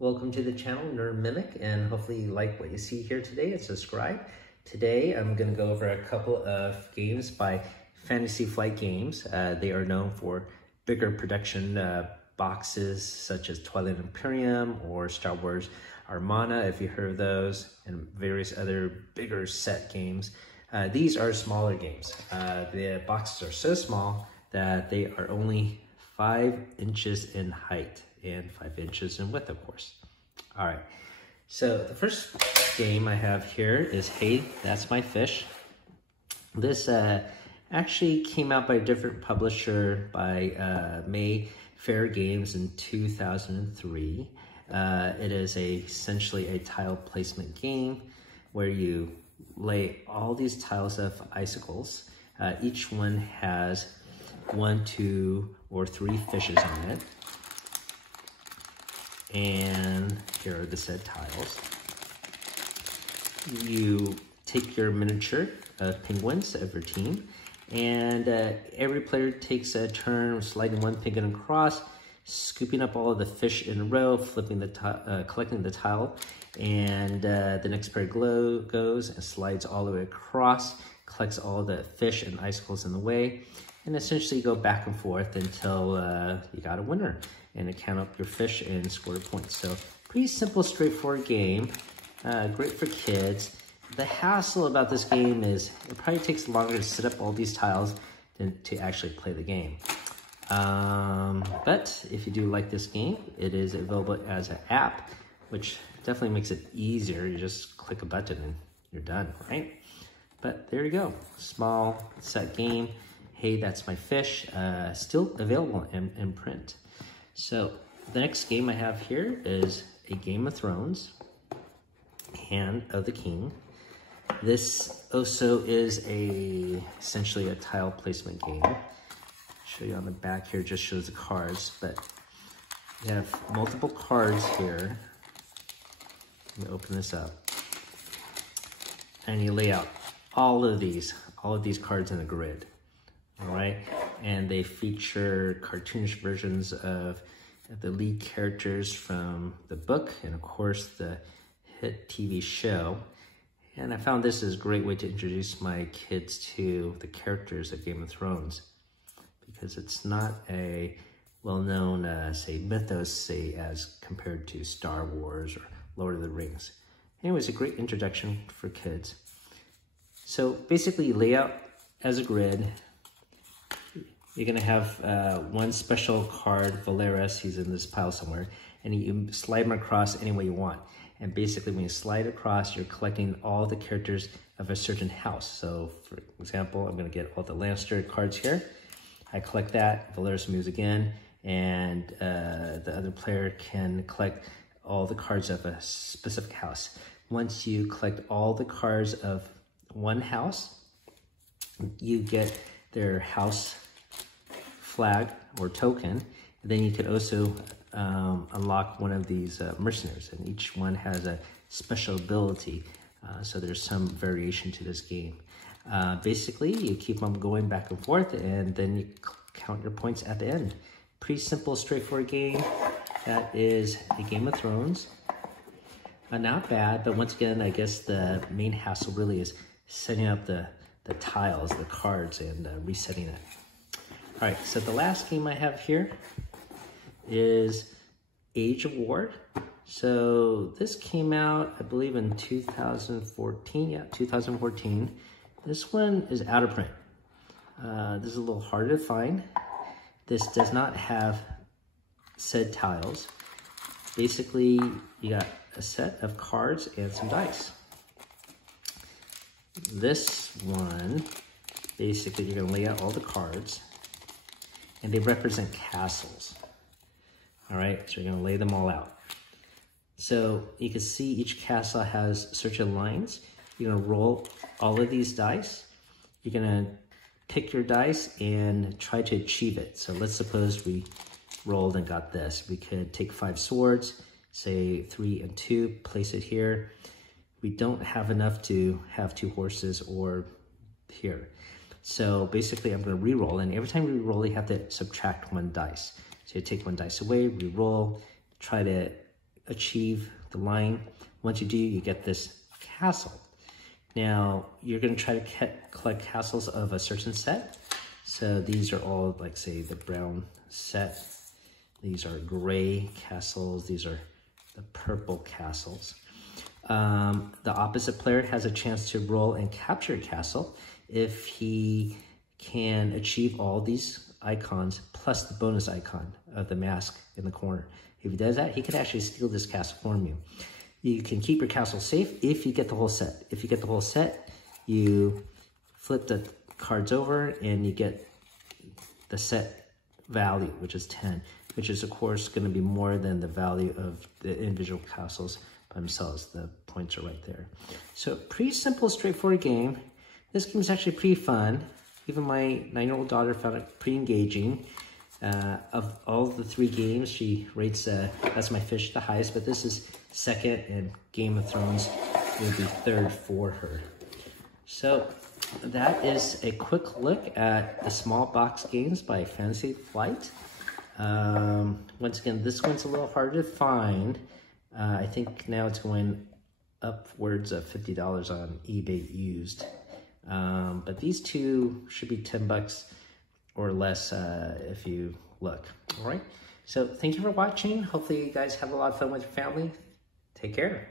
Welcome to the channel, Nerd Mimic, and hopefully you like what you see here today and subscribe. Today I'm going to go over a couple of games by Fantasy Flight Games. They are known for bigger production boxes such as Twilight Imperium or Star Wars Armada, if you heard of those, and various other bigger set games. These are smaller games. The boxes are so small that they are only 5 inches in height and 5 inches in width, of course. All right, so the first game I have here is Hey, That's My Fish. This actually came out by a different publisher, by Mayfair Games in 2003. It is essentially a tile placement game where you lay all these tiles of icicles. Each one has 1, 2, or 3 fishes on it. And here are the said tiles. You take your miniature of penguins of your team, and every player takes a turn sliding one penguin across, scooping up all of the fish in a row, flipping the collecting the tile, and the next player goes and slides all the way across, collects all the fish and icicles in the way, and essentially go back and forth until you got a winner, and it count up your fish and score points. So pretty simple, straightforward game, great for kids. The hassle about this game is it probably takes longer to set up all these tiles than to actually play the game. But if you do like this game, it is available as an app, which definitely makes it easier. You just click a button and you're done, right? But there you go, small set game. Hey, That's My Fish, still available in print. So the next game I have here is a Game of Thrones, Hand of the King. This also is essentially a tile placement game. I'll show you on the back here, just shows the cards, but you have multiple cards here. Let me open this up. And you lay out all of these cards in a grid. All right, and they feature cartoonish versions of the lead characters from the book and of course the hit TV show. And I found this is a great way to introduce my kids to the characters of Game of Thrones, because it's not a well-known, say, mythos, say, as compared to Star Wars or Lord of the Rings. Anyways, a great introduction for kids. So basically you lay out as a grid. You're gonna have one special card, Valeris, he's in this pile somewhere, and you slide him across any way you want. And basically when you slide across, you're collecting all the characters of a certain house. So for example, I'm gonna get all the Lannister cards here. I collect that, Valeris moves again, and the other player can collect all the cards of a specific house. Once you collect all the cards of one house, you get their house flag or token, and then you could also unlock one of these mercenaries, and each one has a special ability, so there's some variation to this game. Basically, you keep them going back and forth, and then you count your points at the end. Pretty simple, straightforward game. That is a Game of Thrones. Not bad, but once again, I guess the main hassle really is setting up the tiles, the cards, and resetting it. All right, so the last game I have here is Age of War. So this came out, I believe, in 2014. Yeah, 2014. This one is out of print. This is a little harder to find. This does not have said tiles. Basically, you got a set of cards and some dice. This one, basically, you're gonna lay out all the cards, and they represent castles. All right, so you're gonna lay them all out. So you can see each castle has certain lines. You're gonna roll all of these dice. You're gonna pick your dice and try to achieve it. So let's suppose we rolled and got this. We could take 5 swords, say 3 and 2, place it here. We don't have enough to have 2 horses or here. So basically I'm gonna re-roll, and every time we re-roll, you have to subtract 1 dice. So you take 1 dice away, re-roll, try to achieve the line. Once you do, you get this castle. Now, you're going to try to collect castles of a certain set. So these are all, like, say, the brown set. These are gray castles. These are the purple castles. The opposite player has a chance to roll and capture a castle if he can achieve all these icons plus the bonus icon of the mask in the corner. If he does that, he can actually steal this castle from you. You can keep your castle safe if you get the whole set. If you get the whole set, you flip the cards over and you get the set value, which is 10, which is of course going to be more than the value of the individual castles by themselves. The points are right there. So pretty simple, straightforward game. This game is actually pretty fun. Even my 9-year-old daughter found it pretty engaging. Of all the 3 games, she rates That's My Fish the highest, but this is second, and Game of Thrones will be third for her. So that is a quick look at the small box games by Fantasy Flight. Once again, this one's a little harder to find. I think now it's going upwards of $50 on eBay used. But these two should be $10 or less if you look. All right. So thank you for watching. Hopefully you guys have a lot of fun with your family. Take care.